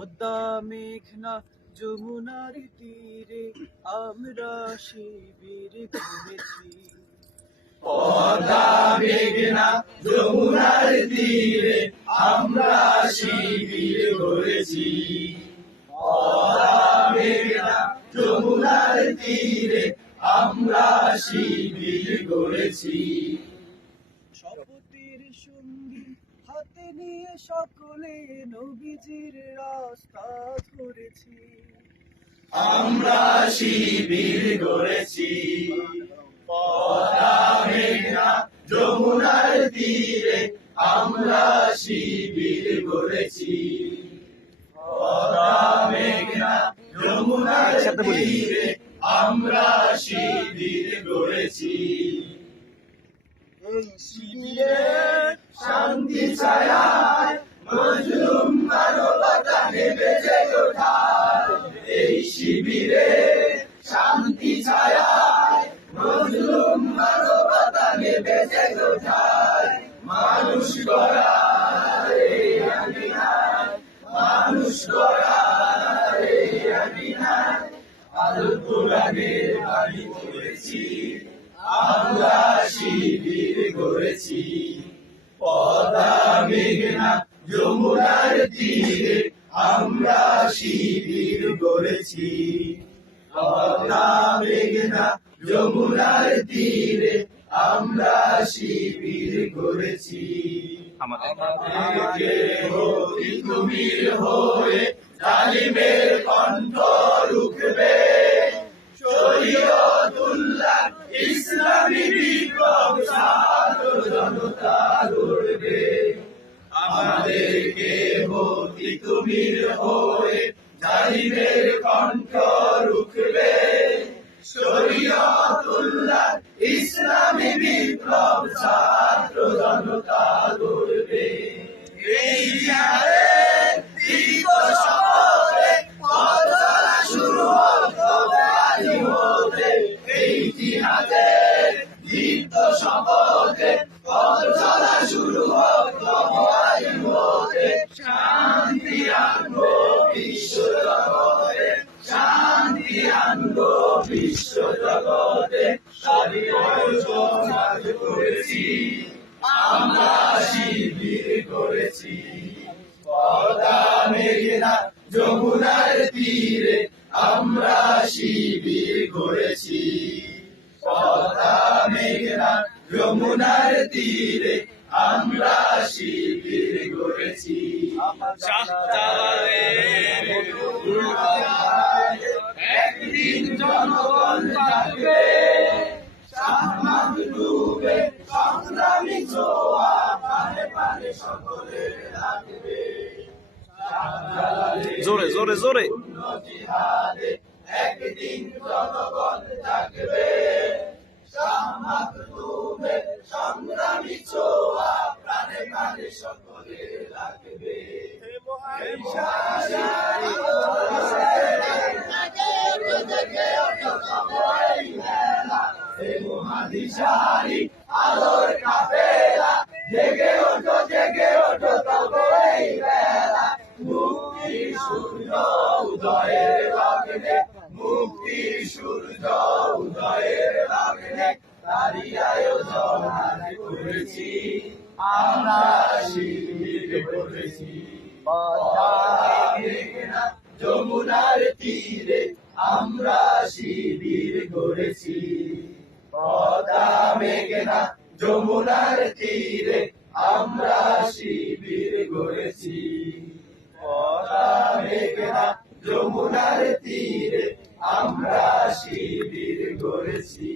পদ্মা মেঘনা যমুনার তীরে আমরা শিবির গড়েছি। পদ্মা মেঘনা যমুনার তীরে আমরা শিবির গড়েছি। পদ্মা মেঘনা যমুনার তীরে আমরা শিবির গড়েছি। শপথের সঙ্গী হাতে নিয়ে সকলে নবীজির রাস্তা ধরেছি। আমরা শিবির গড়েছি। পদ্মা মেঘনা যমুনার তীরে আমরা শিবির গড়েছি। পদ্মা মেঘনা যমুনার তীরে আমরা শিবির গড়েছি। এই শিবিরে শান্তি ছায়ায় মজলুম মানবতা নেমে জেগে ওঠায়। এই শিবিরে শান্তি ছায়ায় মজলুম মানবতা নেমে জেগে ওঠায়। মানুষ গড়ায় এই আমিনায়, মানুষ গড়ায় এই আমিনায়। আল কোরআনের বাণী পড়েছি, আমরা শিবির গড়েছি। পদ্মা মেঘনা যমুনার তীরে আমরা শিবির গড়েছি। পদ্মা মেঘনা যমুনার তীরে আমরা শিবির গড়েছি। আমাদের তুমির হয়ে জালিমের কণ্ঠ রুখবে, শরীয়তুল্লাহ ইসলামী বিপ্লব ছাত্র জনতা লড়বে। আমাদেরকে ভক্তি তুমির হয়ে জালিমের কণ্ঠ রুখবে, শরীয়তুল্লাহ ইসলামী বিপ্লব ছাত্র জনতা লড়বে। এই জিহাদের দীর্ঘ শপথে পথ চলা শুরু হবে আজই হতে। এই জিহাদের দীর্ঘ শপথে পথ চলা শুরু হবে আজই হতে। শান্তি আনবো বিশ্ব জগতে, শান্তি আনবো বিশ্ব জগতে। সমাজ করেছি, আমরা শিবির করেছি। পদ্মা মেঘনা যমুনার তীরে আমরা শিবির করেছি। পদ্মা মেঘনা যমুনার তীরে আমরা শিবির করেছি। একদিন জনগণ থাকবে, সামাদ ডুবে সংগ্রামী ছোঁয়া পানে পানে সকলে লাগবে। জোরে জোরে জোরে জিহাদে একদিন জনগণ থাকবে, সামাদ ডুবে সংগ্রামী ছোঁয়া প্রাণে প্রাণে সকলে লাগবে। মহাদিশারি আলোর কাফেলা, জেগে ওঠো জেগে ওঠো তবে এই বেলা। মুক্তির সূর্য উদয়ের লগ্নে, মুক্তির সূর্য উদয়ের লগ্নে তারই আয়োজন আজ করেছি, আমরা শিবির করেছি। পদ্মা মেঘনা যমুনার তীরে আমরা শিবির গড়েছি। পদ্মা মেঘনা যমুনার তীরে আমরা শিবির গড়েছি। পদ্মা মেঘনা যমুনার তীরে আমরা শিবির গড়েছি।